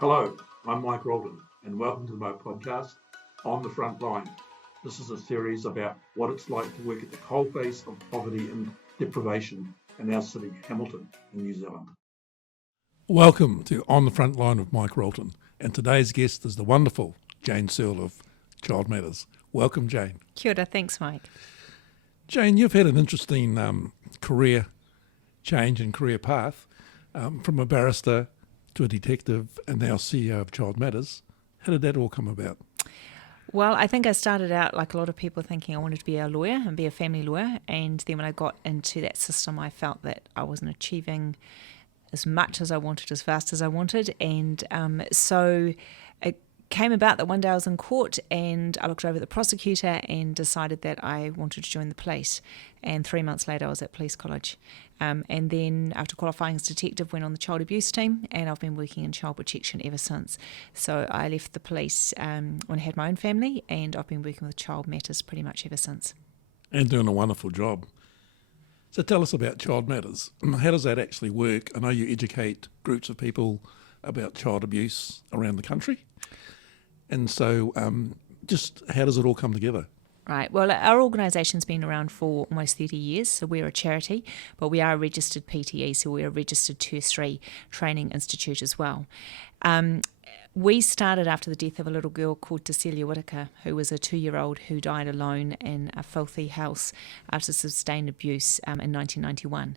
Hello, I'm Mike Rolton, and welcome to my podcast, On the Frontline. This is a series about what it's like to work at the coalface of poverty and deprivation in our city, Hamilton, in New Zealand. Welcome to On the Frontline with Mike Rolton, and today's guest is the wonderful Jane Searle of Child Matters. Welcome, Jane. Kia ora, thanks, Mike. Jane, you've had an interesting career change and career path from a barrister to a detective and now CEO of Child Matters. How did that all come about? Well, I think I started out like a lot of people thinking I wanted to be a lawyer and be a family lawyer. And then when I got into that system, I felt that I wasn't achieving as much as I wanted, as fast as I wanted. And so it came about that one day I was in court and I looked over at the prosecutor and decided that I wanted to join the police. And 3 months later, I was at police college. And then after qualifying as detective, went on the child abuse team, and I've been working in child protection ever since. So I left the police when I had my own family, and I've been working with Child Matters pretty much ever since. And doing a wonderful job. So tell us about Child Matters. How does that actually work? I know you educate groups of people about child abuse around the country. And so just how does it all come together? Right. Well, our organisation's been around for almost 30 years, so we're a charity, but we are a registered PTE, so we're a registered tertiary training institute as well. We started after the death of a little girl called Celia Whitaker, who was a 2-year-old who died alone in a filthy house after sustained abuse in 1991.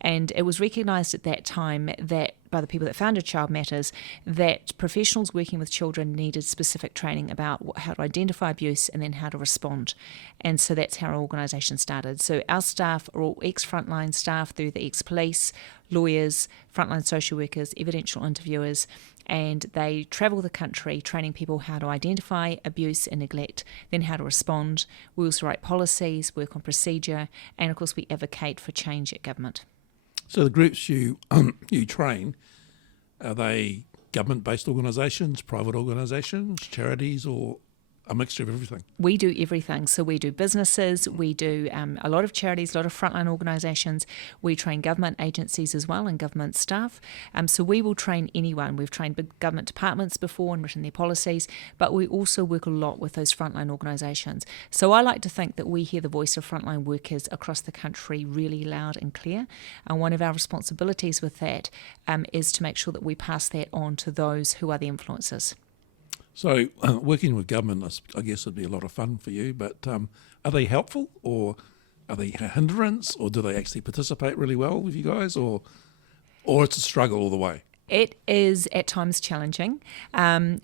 And it was recognised at that time that by the people that founded Child Matters that professionals working with children needed specific training about how to identify abuse and then how to respond. And so that's how our organisation started. So our staff are all ex-Frontline staff through the ex-police, lawyers, frontline social workers, evidential interviewers, and they travel the country training people how to identify abuse and neglect, then how to respond. We also write policies, work on procedure, and of course we advocate for change at government. So the groups you train, are they government-based organisations, private organisations, charities, or a mixture of everything? We do everything. So we do businesses, we do a lot of charities, a lot of frontline organisations. We train government agencies as well and government staff. So we will train anyone. We've trained big government departments before and written their policies, but we also work a lot with those frontline organisations. So I like to think that we hear the voice of frontline workers across the country really loud and clear. And one of our responsibilities with that is to make sure that we pass that on to those who are the influencers. So working with government, I guess, would be a lot of fun for you, but are they helpful or are they a hindrance, or do they actually participate really well with you guys, or it's a struggle all the way? It is at times challenging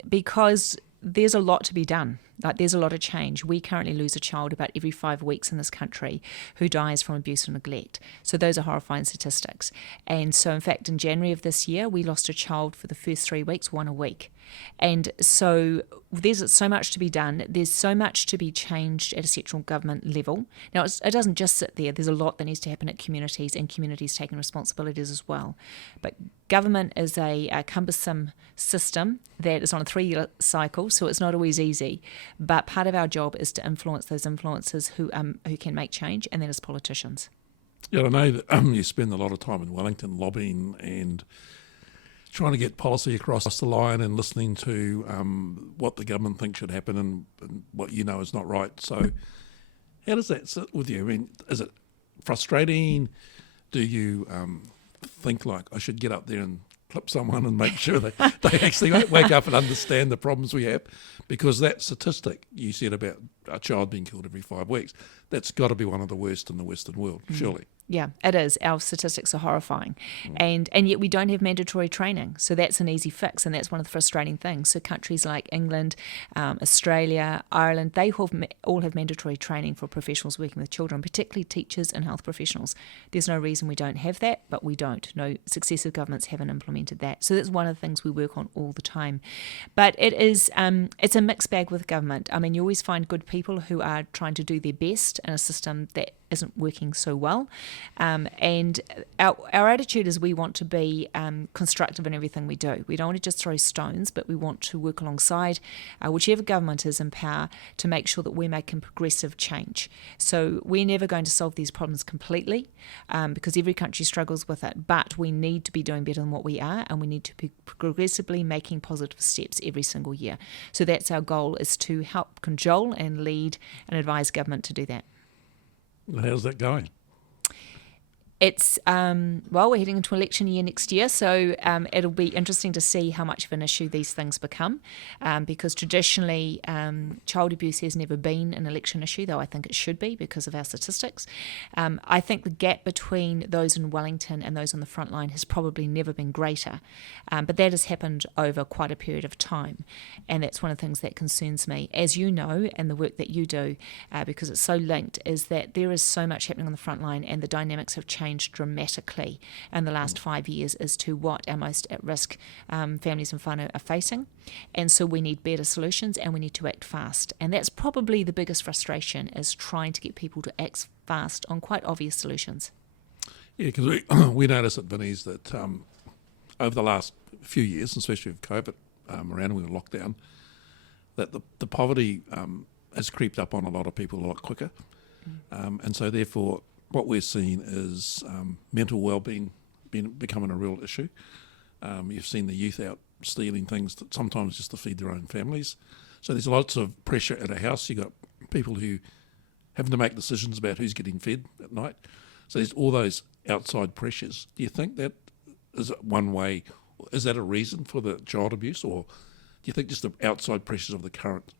because there's a lot to be done. Like there's a lot of change. We currently lose a child about every 5 weeks in this country who dies from abuse or neglect. So those are horrifying statistics. And so in fact, in January of this year, we lost a child for the first 3 weeks, one a week. And so there's so much to be done. There's so much to be changed at a central government level. Now, it doesn't just sit there. There's a lot that needs to happen at communities, and communities taking responsibilities as well. But government is a cumbersome system that is on a 3-year cycle, so it's not always easy. But part of our job is to influence those influencers who can make change, and that is politicians. Yeah, I know that you spend a lot of time in Wellington lobbying and trying to get policy across the line and listening to what the government thinks should happen and what you know is not right. So how does that sit with you? I mean, is it frustrating? Do you think like I should get up there and clip someone and make sure they actually wake up and understand the problems we have? Because that statistic you said about a child being killed every 5 weeks, that's got to be one of the worst in the Western world, surely. Yeah, it is. Our statistics are horrifying. And yet we don't have mandatory training. So that's an easy fix, and that's one of the frustrating things. So countries like England, Australia, Ireland, they all have mandatory training for professionals working with children, particularly teachers and health professionals. There's no reason we don't have that, but we don't. No, successive governments haven't implemented that. So that's one of the things we work on all the time. But it is it's a mixed bag with government. I mean, you always find good people who are trying to do their best in a system that isn't working so well. And our attitude is we want to be constructive in everything we do. We don't want to just throw stones, but we want to work alongside whichever government is in power to make sure that we're making progressive change. So we're never going to solve these problems completely because every country struggles with it, but we need to be doing better than what we are, and we need to be progressively making positive steps every single year. So that's our goal, is to help cajole and lead and advise government to do that. How's that going? It's, we're heading into election year next year, so it'll be interesting to see how much of an issue these things become, because traditionally child abuse has never been an election issue, though I think it should be because of our statistics. I think the gap between those in Wellington and those on the front line has probably never been greater, but that has happened over quite a period of time, and that's one of the things that concerns me. As you know, and the work that you do, because it's so linked, is that there is so much happening on the front line, and the dynamics have changed dramatically in the last 5 years as to what our most at-risk families and whānau are facing. And so we need better solutions, and we need to act fast. And that's probably the biggest frustration, is trying to get people to act fast on quite obvious solutions. Yeah, because we noticed at Vinnies that over the last few years, especially with COVID around, we were locked down, that the poverty has creeped up on a lot of people a lot quicker. And so therefore what we're seeing is mental well-being becoming a real issue. You've seen the youth out stealing things that sometimes just to feed their own families. So there's lots of pressure at a house. You've got people who having to make decisions about who's getting fed at night. So there's all those outside pressures. Do you think that is one way? Is that a reason for the child abuse, or do you think just the outside pressures of the current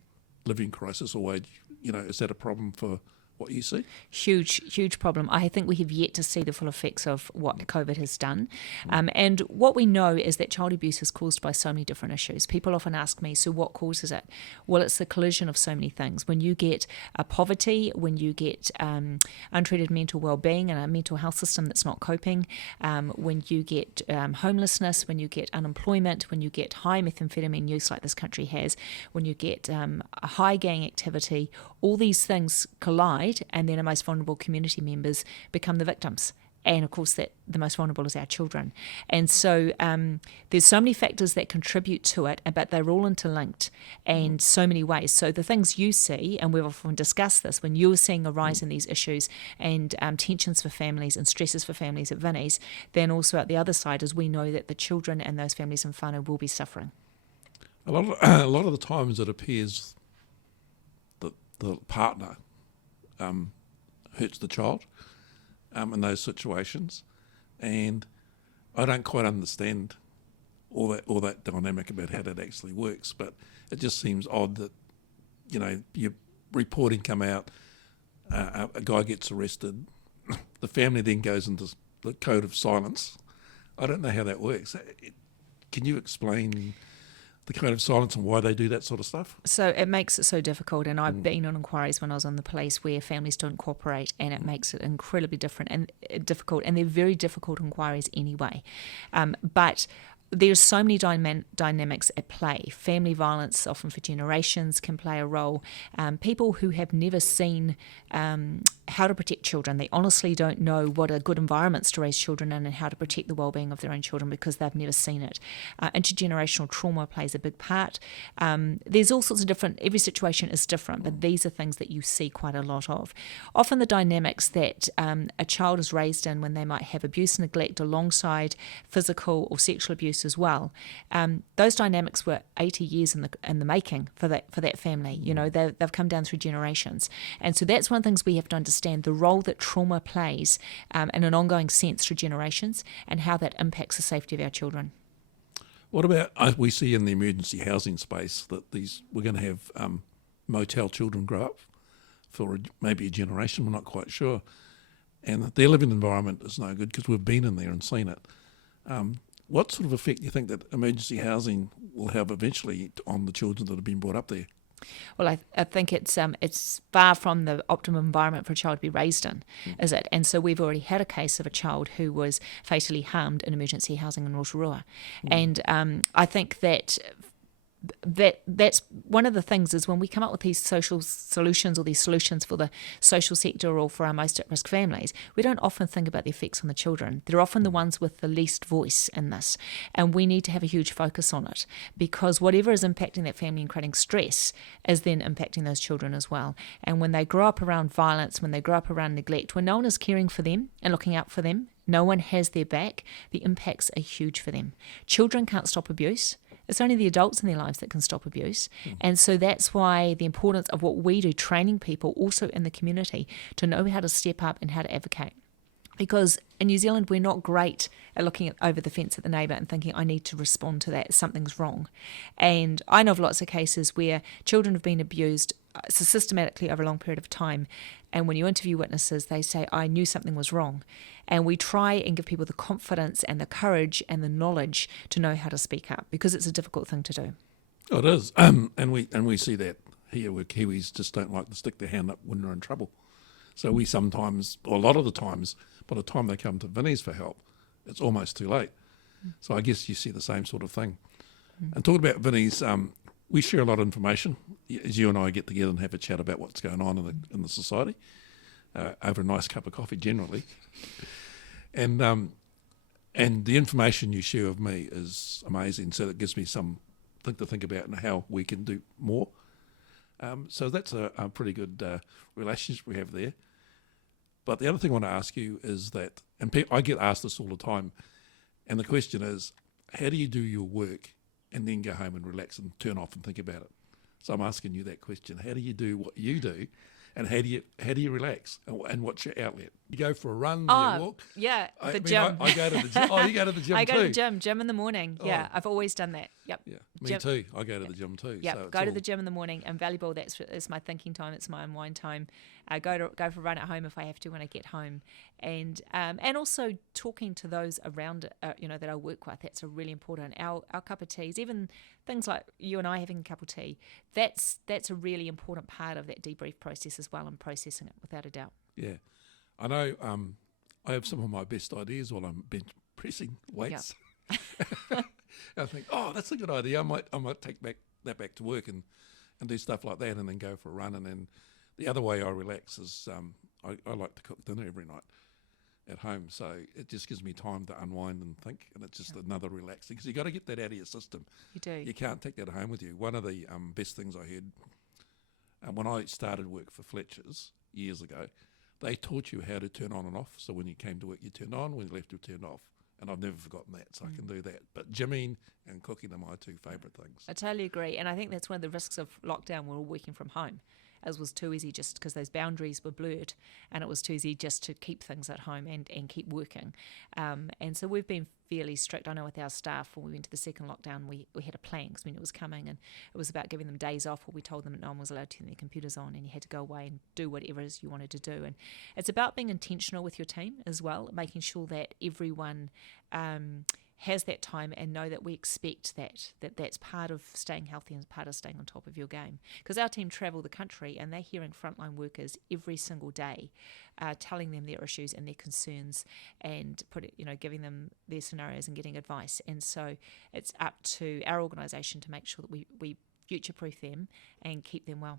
living crisis or wage, is that a problem for what you see? Huge problem. I think we have yet to see the full effects of what COVID has done. And what we know is that child abuse is caused by so many different issues. People often ask me, so what causes it? Well, it's the collision of so many things. When you get poverty, when you get untreated mental well-being and a mental health system that's not coping, when you get homelessness, when you get unemployment, when you get high methamphetamine use like this country has, when you get a high gang activity, all these things collide, and then our most vulnerable community members become the victims. And of course, that the most vulnerable is our children. And so there's so many factors that contribute to it, but they're all interlinked in so many ways. So the things you see, and we've often discussed this, when you're seeing a rise in these issues and tensions for families and stresses for families at Vinnies, then also at the other side is we know that the children and those families in whānau will be suffering. A lot of the times it appears that the partner hurts the child in those situations, and I don't quite understand all that dynamic about how that actually works. But it just seems odd that your reporting come out, a guy gets arrested, the family then goes into the code of silence. I don't know how that works. Can you explain the kind of silence and why they do that sort of stuff? So it makes it so difficult, and I've been on inquiries when I was on the police where families don't cooperate, and it makes it incredibly different and difficult, and they're very difficult inquiries anyway. But there's so many dynamics at play. Family violence, often for generations, can play a role. People who have never seen how to protect children, they honestly don't know what are good environments to raise children in and how to protect the well-being of their own children because they've never seen it. Intergenerational trauma plays a big part. There's all sorts of every situation is different, but these are things that you see quite a lot of. Often the dynamics that a child is raised in when they might have abuse and neglect alongside physical or sexual abuse as well. Those dynamics were 80 years in the making for that family. They've come down through generations, and so that's one of the things we have to understand: the role that trauma plays in an ongoing sense through generations, and how that impacts the safety of our children. What about we see in the emergency housing space that we're going to have motel children grow up for maybe a generation? We're not quite sure, and their living environment is no good because we've been in there and seen it. What sort of effect do you think that emergency housing will have eventually on the children that have been brought up there? Well, I think it's far from the optimum environment for a child to be raised in, is it? And so we've already had a case of a child who was fatally harmed in emergency housing in Rotorua. And I think that that's one of the things is when we come up with these social solutions or these solutions for the social sector or for our most at-risk families, we don't often think about the effects on the children. They're often the ones with the least voice in this, and we need to have a huge focus on it, because whatever is impacting that family and creating stress is then impacting those children as well. And when they grow up around violence, when they grow up around neglect, when no one is caring for them and looking out for them, no one has their back, the impacts are huge for them. Children can't stop abuse. It's only the adults in their lives that can stop abuse. And so that's why the importance of what we do, training people also in the community to know how to step up and how to advocate. Because in New Zealand, we're not great at looking over the fence at the neighbour and thinking, I need to respond to that, something's wrong. And I know of lots of cases where children have been abused systematically over a long period of time. And when you interview witnesses, they say, I knew something was wrong. And we try and give people the confidence and the courage and the knowledge to know how to speak up, because it's a difficult thing to do. Oh, it is. And we see that here where Kiwis just don't like to stick their hand up when they're in trouble. So we sometimes, or a lot of the times, by the time they come to Vinnies for help, it's almost too late. So I guess you see the same sort of thing. And talking about Vinnies, we share a lot of information. As you and I get together and have a chat about what's going on in the society, over a nice cup of coffee generally. And the information you share with me is amazing. So it gives me something to think about and how we can do more. So that's a pretty good relationship we have there. But the other thing I want to ask you is that, and I get asked this all the time, and the question is, how do you do your work and then go home and relax and turn off and think about it? So I'm asking you that question. How do you do what you do, and how do you relax, and what's your outlet? You go for a run, you walk? Yeah, I gym. I go to the gym. Oh, you go to the gym too? I go to the gym in the morning. Yeah, I've always done that. Yep. Yeah, me too. I go to the gym too. Yeah, so go to the gym in the morning. And valuable. It's my thinking time. It's my unwind time. I go for a run at home if I have to when I get home, and also talking to those around that I work with. That's a really important. Our cup of teas, even things like you and I having a cup of tea. That's a really important part of that debrief process as well, and processing it without a doubt. Yeah, I know. I have some of my best ideas while I'm bench pressing weights. Yep. I think, that's a good idea. I might take that back to work and do stuff like that, and then go for a run. And then the other way I relax is I like to cook dinner every night at home, so it just gives me time to unwind and think, and it's just another relaxing, because you got to get that out of your system. You do. You can't take that home with you. One of the best things I heard when I started work for Fletcher's years ago, they taught you how to turn on and off. So when you came to work, you turned on. When you left, you turned off. And I've never forgotten that, so I can do that. But gymming and cooking are my two favourite things. I totally agree. And I think that's one of the risks of lockdown. We're all working from home. As was too easy just because those boundaries were blurred, and it was too easy just to keep things at home and keep working. And so we've been fairly strict. I know with our staff, when we went to the second lockdown, we had a plan because we knew it was coming, and it was about giving them days off, or we told them that no one was allowed to turn their computers on, and you had to go away and do whatever it is you wanted to do. And it's about being intentional with your team as well, making sure that everyone has that time and know that we expect that's part of staying healthy and part of staying on top of your game. Because our team travel the country and they're hearing frontline workers every single day, telling them their issues and their concerns, and giving them their scenarios and getting advice. And so it's up to our organisation to make sure that we future-proof them and keep them well.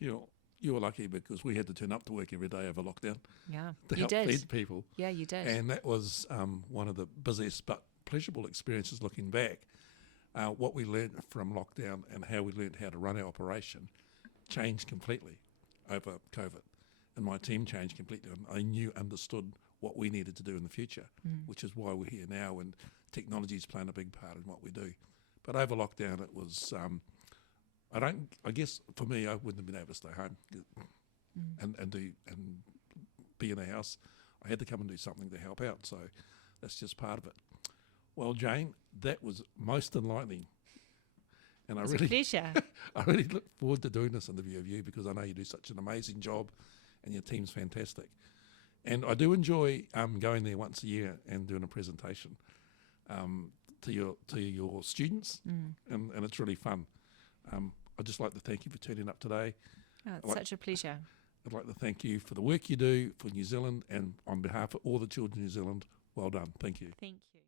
You were lucky because we had to turn up to work every day over lockdown. Yeah, to help feed people. Yeah, you did. And that was one of the busiest but pleasurable experiences looking back. What we learned from lockdown and how we learned how to run our operation changed completely over COVID. And my team changed completely. And I understood what we needed to do in the future, which is why we're here now, and technology is playing a big part in what we do. But over lockdown, it was... I guess for me, I wouldn't have been able to stay home and be in a house. I had to come and do something to help out, so that's just part of it. Well, Jane, that was most enlightening, and a pleasure. I really look forward to doing this interview of you, because I know you do such an amazing job, and your team's fantastic. And I do enjoy going there once a year and doing a presentation to your students, and it's really fun. I'd just like to thank you for turning up today. Oh, it's such a pleasure. I'd like to thank you for the work you do for New Zealand, and on behalf of all the children in New Zealand, well done. Thank you. Thank you.